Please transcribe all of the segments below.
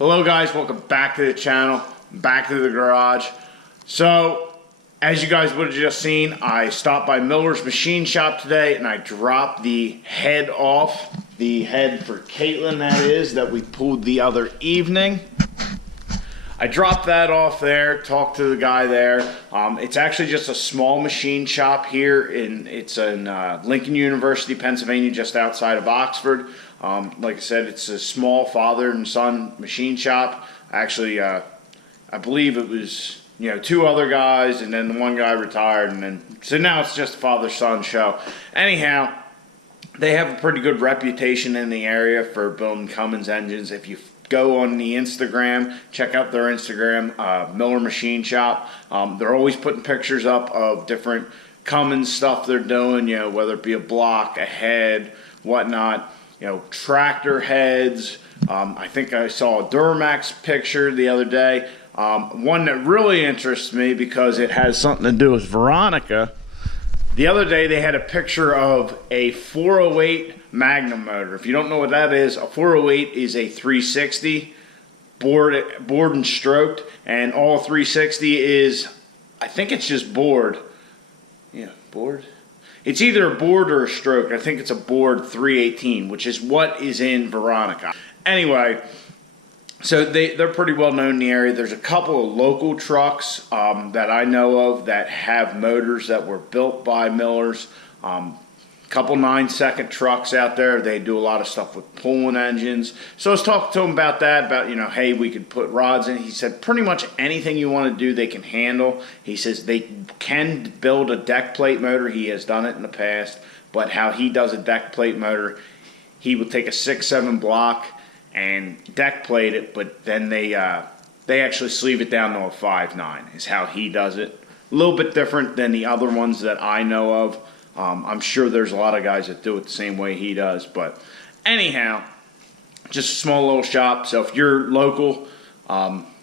Hello guys, welcome back to the channel, back to the garage. So, as you guys would have just seen, I stopped by Miller's Machine Shop today and I dropped the head off. The head for Caitlin, that we pulled the other evening. I dropped that off there, talked to the guy there. It's actually just a small machine shop here. It's in Lincoln University, Pennsylvania, just outside of Oxford. Like I said, it's a small father and son machine shop. Actually, I believe it was two other guys, and then the one guy retired, and then so now it's just a father-son show. Anyhow, they have a pretty good reputation in the area for building Cummins engines. If you go on the Instagram, check out their Instagram, Miller Machine Shop. They're always putting pictures up of different Cummins stuff they're doing, whether it be a block, a head, whatnot, tractor heads. I think I saw a Duramax picture the other day. One that really interests me because it has something to do with Veronica. The other day they had a picture of a 408 Magnum motor. If you don't know what that is, a 408 is a 360 bored and stroked, and all 360 is, I think it's just bored. Yeah, bored. It's either a bored or a stroke. I think it's a bored 318, which is what is in Veronica. Anyway, so they're pretty well known in the area. There's a couple of local trucks that I know of that have motors that were built by Millers. Couple 9-second trucks out there. They do a lot of stuff with pulling engines. So I was talking to him about that, about, hey, we could put rods in. He said pretty much anything you want to do, they can handle. He says they can build a deck plate motor. He has done it in the past. But how he does a deck plate motor, he will take a 6-7 block and deck plate it, but then they actually sleeve it down to a 5.9 is how he does it. A little bit different than the other ones that I know of. I'm sure there's a lot of guys that do it the same way he does, but anyhow, just a small little shop. So if you're local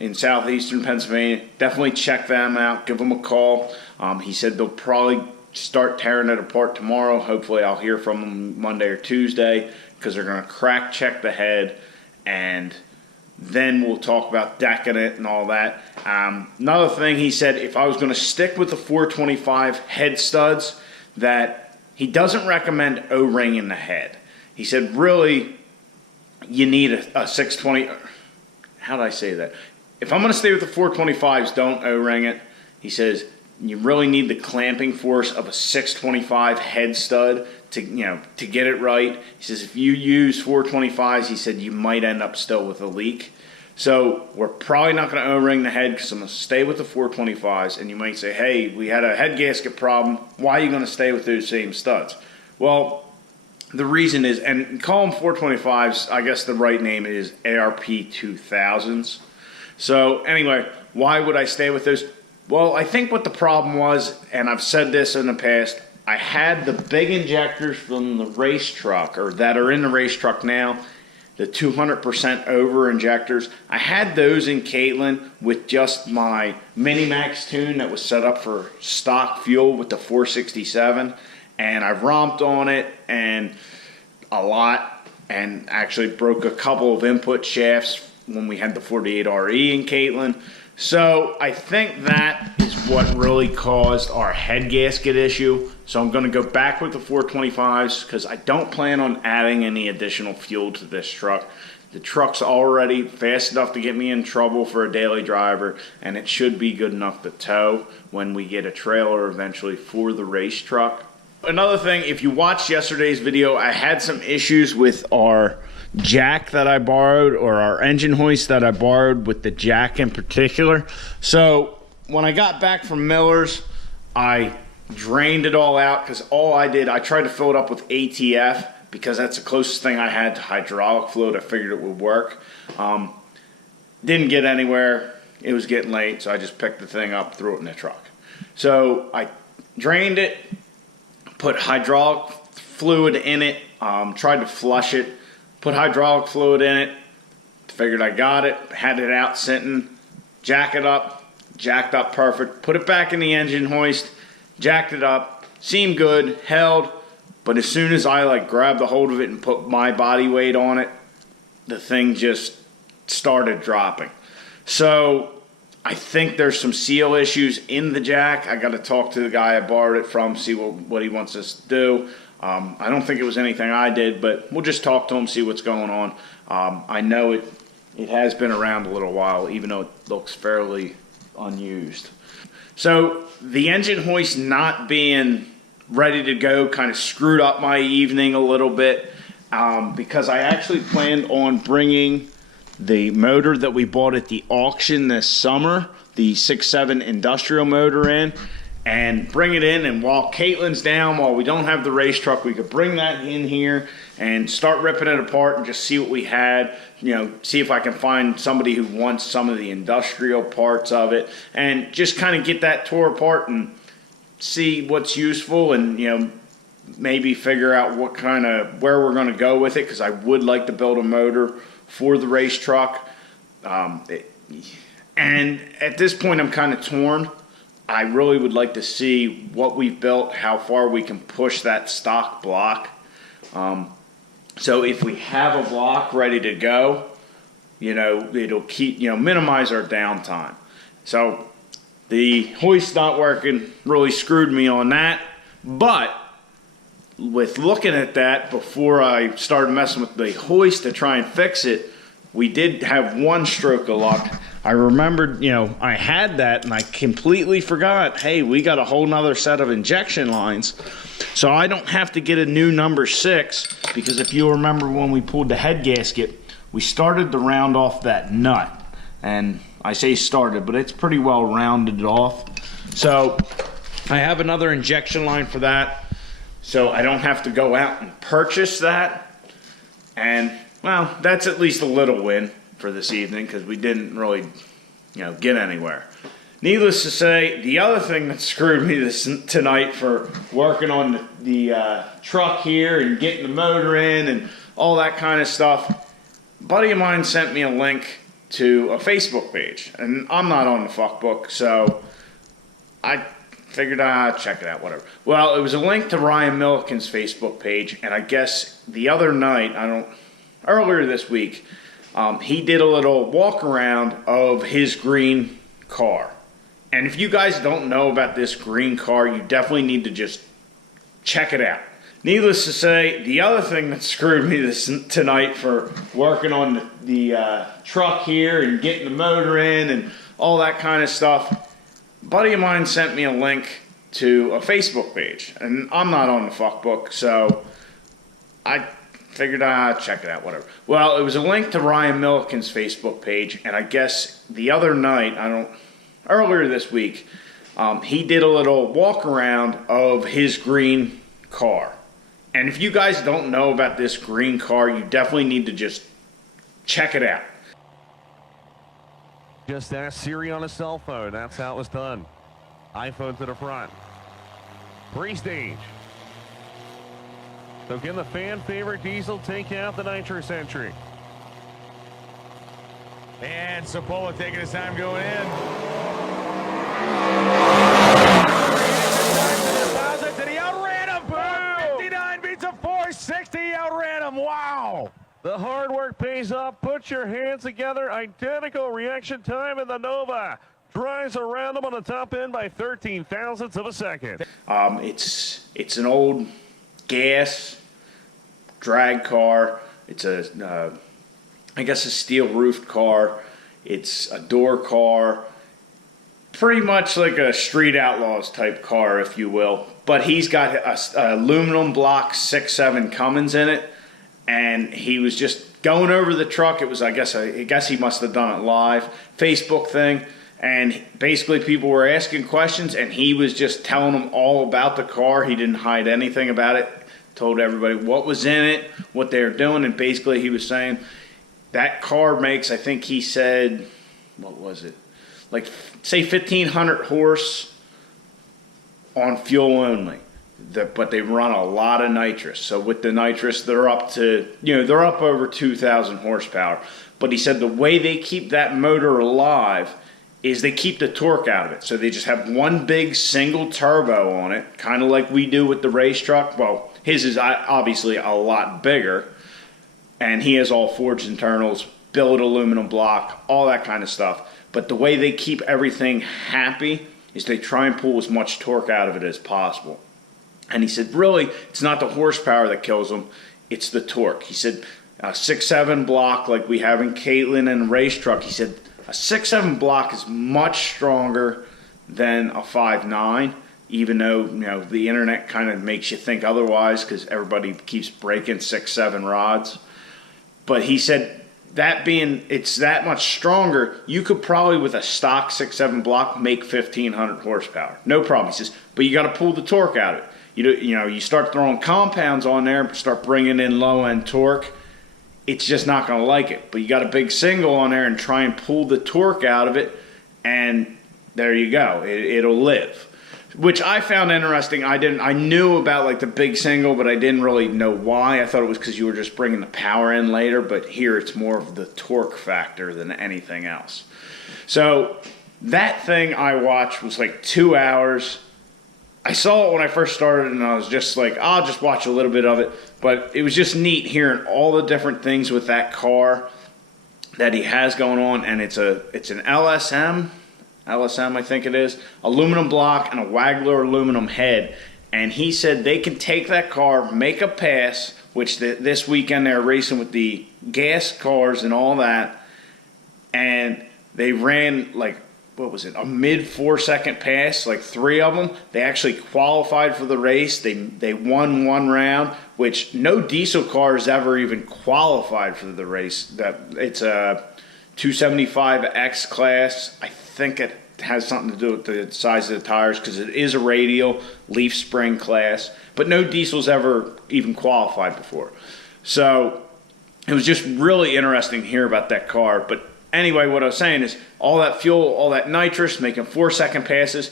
in southeastern Pennsylvania, definitely check them out. Give them a call. He said they'll probably start tearing it apart tomorrow. Hopefully I'll hear from them Monday or Tuesday because they're going to crack check the head, and then we'll talk about decking it and all that. Another thing, he said if I was going to stick with the 425 head studs, that he doesn't recommend O-ring in the head. He said really you need a 620. How did I say that? If I'm going to stay with the 425s, don't O-ring it. He says you really need the clamping force of a 625 head stud to get it right. He says if you use 425s, he said you might end up still with a leak. So we're probably not going to O-ring the head because I'm going to stay with the 425s. And you might say, hey, we had a head gasket problem. Why are you going to stay with those same studs? Well, the reason is, and call them 425s, I guess the right name is ARP 2000s. So anyway, why would I stay with those? Well, I think what the problem was, and I've said this in the past, I had the big injectors from the race truck, or that are in the race truck now, the 200% over injectors. I had those in Caitlin with just my Mini-Max tune that was set up for stock fuel with the 467, and I romped on it and a lot, and actually broke a couple of input shafts when we had the 48RE in Caitlin. So I think that is what really caused our head gasket issue. So I'm going to go back with the 425s because I don't plan on adding any additional fuel to this truck. The truck's already fast enough to get me in trouble for a daily driver, and it should be good enough to tow when we get a trailer eventually for the race truck. Another thing, if you watched yesterday's video, I had some issues with our jack that I borrowed, or our engine hoist that I borrowed, with the jack in particular. So when I got back from Miller's, I drained it all out because I tried to fill it up with ATF because that's the closest thing I had to hydraulic fluid. I figured it would work. Didn't get anywhere. It was getting late, so I just picked the thing up, threw it in the truck. So I drained it, put hydraulic fluid in it, tried to flush it, put hydraulic fluid in it, figured I got it, had it out sitting, jack it up, jacked up perfect, put it back in the engine hoist, jacked it up, seemed good, held, but as soon as I grabbed a hold of it and put my body weight on it, the thing just started dropping. So I think there's some seal issues in the jack. I got to talk to the guy I borrowed it from, see what he wants us to do. I don't think it was anything I did, but we'll just talk to him, see what's going on. I know it has been around a little while, even though it looks fairly unused. So the engine hoist not being ready to go kind of screwed up my evening a little bit, because I actually planned on bringing the motor that we bought at the auction this summer, the 6.7 industrial motor in, and bring it in, and while Caitlin's down, while we don't have the race truck, we could bring that in here and start ripping it apart and just see what we had, see if I can find somebody who wants some of the industrial parts of it, and just kind of get that tore apart and see what's useful, and maybe figure out where we're going to go with it, because I would like to build a motor for the race truck. And at this point I'm kind of torn. I really would like to see what we've built, how far we can push that stock block. So if we have a block ready to go, it'll keep, minimize our downtime. So the hoist not working really screwed me on that. But with looking at that before I started messing with the hoist to try and fix it, we did have one stroke of luck. I remembered, I had that and I completely forgot, hey, we got a whole nother set of injection lines. So I don't have to get a new number 6, because if you remember when we pulled the head gasket, we started to round off that nut. And I say started, but it's pretty well rounded off. So I have another injection line for that, so I don't have to go out and purchase that. And, well, that's at least a little win for this evening, because we didn't really, get anywhere. Needless to say, the other thing that screwed me tonight for working on the truck here and getting the motor in and all that kind of stuff, a buddy of mine sent me a link to a Facebook page, and I'm not on the fuck book, so I figured I'd check it out, whatever. Well, it was a link to Ryan Milliken's Facebook page, and I guess the other night, earlier this week, he did a little walk around of his green car. And if you guys don't know about this green car, you definitely need to just check it out. Needless to say, the other thing that screwed me tonight for working on the truck here and getting the motor in and all that kind of stuff, a buddy of mine sent me a link to a Facebook page, and I'm not on the fuck book, so I figured I'd check it out, whatever. Well, it was a link to Ryan Milliken's Facebook page, and I guess the other night, earlier this week, he did a little walk around of his green car. And if you guys don't know about this green car, you definitely need to just check it out. Just ask Siri on a cell phone. That's how it was done. iPhone to the front. Pre-stage. So can the fan favorite diesel take out the nitrous entry? And Sapola taking his time going in. To the outran him. Boom! 59 beats a 460. Outran him. Wow. The hard work pays off. Put your hands together. Identical reaction time in the Nova. Drives around him on the top end by 13 thousandths of a second. It's an old gas drag car. It's I guess a steel roofed car. It's a door car. Pretty much like a Street Outlaws type car, if you will. But he's got a aluminum block 6.7 Cummins in it, and he was just going over the truck. It was, I guess he must have done it live, Facebook thing, and basically people were asking questions, and he was just telling them all about the car. He didn't hide anything about it. Told everybody what was in it, what they were doing, and basically he was saying that car makes, I think he said, what was it? Like, say 1,500 horse on fuel only, but they run a lot of nitrous. So with the nitrous, they're up to, they're up over 2,000 horsepower. But he said the way they keep that motor alive is they keep the torque out of it. So they just have one big single turbo on it, kind of like we do with the race truck. Well, his is obviously a lot bigger, and he has all forged internals, billet aluminum block, all that kind of stuff. But the way they keep everything happy is they try and pull as much torque out of it as possible. And he said, really, it's not the horsepower that kills them, it's the torque. He said, a 6.7 block like we have in Caitlin and race truck, he said, a 6.7 block is much stronger than a 5.9, even though, the internet kind of makes you think otherwise because everybody keeps breaking 6.7 rods. But he said, that being it's that much stronger, you could probably with a stock 6.7 block make 1,500 horsepower. No problem. He says, but you got to pull the torque out of it. You start throwing compounds on there and start bringing in low-end torque, it's just not going to like it. But you got a big single on there and try and pull the torque out of it, and there you go. It'll live. Which I found interesting. I knew about like the big single, but I didn't really know why. I thought it was because you were just bringing the power in later, but here it's more of the torque factor than anything else. So that thing I watched was like 2 hours. I saw it when I first started, and I was just like, I'll just watch a little bit of it. But it was just neat hearing all the different things with that car that he has going on, and it's an LSM I think it is, aluminum block and a Wagler aluminum head. And he said they can take that car, make a pass, which this weekend they're racing with the gas cars and all that, and they ran like, what was it, a mid 4-second pass, like 3 of them. They actually qualified for the race. They won 1 round, which no diesel car has ever even qualified for the race. It's a 275X class. I think it has something to do with the size of the tires because it is a radial leaf spring class, but no diesel's ever even qualified before. So it was just really interesting to hear about that car. But anyway, what I was saying is all that fuel, all that nitrous, making 4-second passes,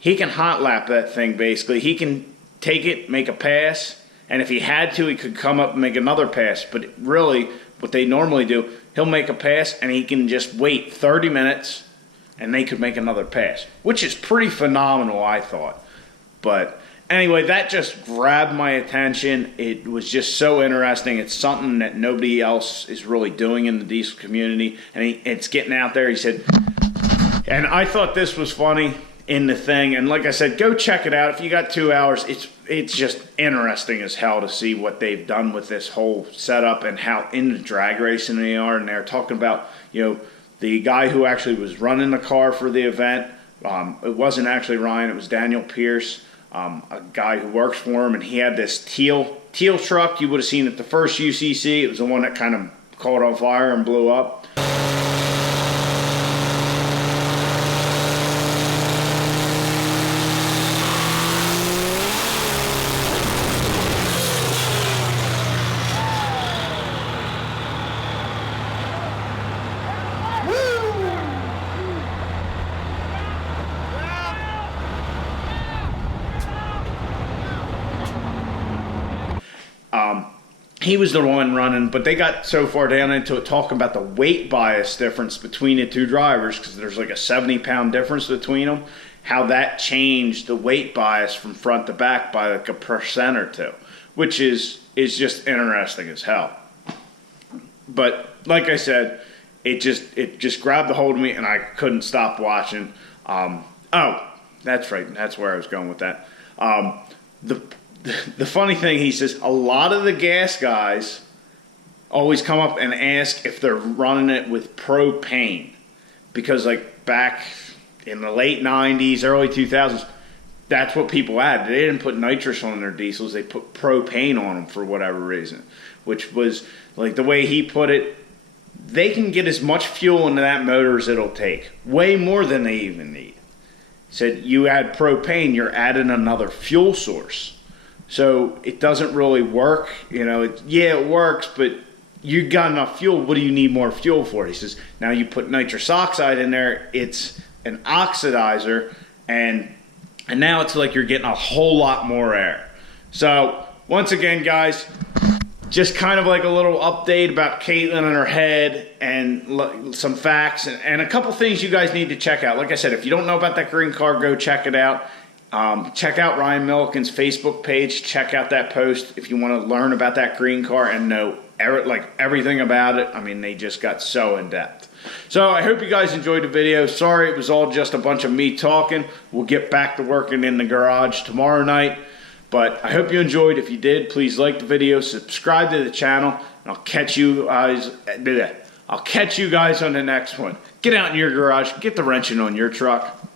he can hot lap that thing basically. He can take it, make a pass, and if he had to, he could come up and make another pass. But really, what they normally do, he'll make a pass and he can just wait 30 minutes and they could make another pass, which is pretty phenomenal, I thought. But anyway, that just grabbed my attention. It was just so interesting. It's something that nobody else is really doing in the diesel community, and it's getting out there. He said, and I thought this was funny in the thing, and like I said, go check it out. If you got 2 hours, it's just interesting as hell to see what they've done with this whole setup and how into drag racing they are. And they're talking about, the guy who actually was running the car for the event. It wasn't actually Ryan, it was Daniel Pierce, a guy who works for him, and he had this teal truck you would have seen at the first UCC. It was the one that kind of caught on fire and blew up. He was the one running, but they got so far down into it talking about the weight bias difference between the two drivers, because there's like a 70-pound difference between them, how that changed the weight bias from front to back by like a percent or two, which is just interesting as hell. But like I said, it just grabbed a hold of me and I couldn't stop watching. Oh, that's right. That's where I was going with that. The funny thing, he says, a lot of the gas guys always come up and ask if they're running it with propane. Because like back in the late 90s, early 2000s, that's what people had. They didn't put nitrous on their diesels. They put propane on them for whatever reason. Which was, like the way he put it, they can get as much fuel into that motor as it'll take. Way more than they even need. Said you add propane, you're adding another fuel source. So it doesn't really work, it works, but you got enough fuel. What do you need more fuel for? He says, now you put nitrous oxide in there, it's an oxidizer, and now it's like you're getting a whole lot more air. So once again, guys, just kind of like a little update about Caitlin and her head and some facts and a couple things you guys need to check out. Like I said, if you don't know about that green car, go check it out. Check out Ryan Milliken's Facebook page. Check out that post if you want to learn about that green car and know everything about it. I mean, they just got so in depth. So I hope you guys enjoyed the video. Sorry it was all just a bunch of me talking. We'll get back to working in the garage tomorrow night. But I hope you enjoyed. If you did, please like the video, subscribe to the channel, and I'll catch you guys. I'll catch you guys on the next one. Get out in your garage, get the wrenching on your truck.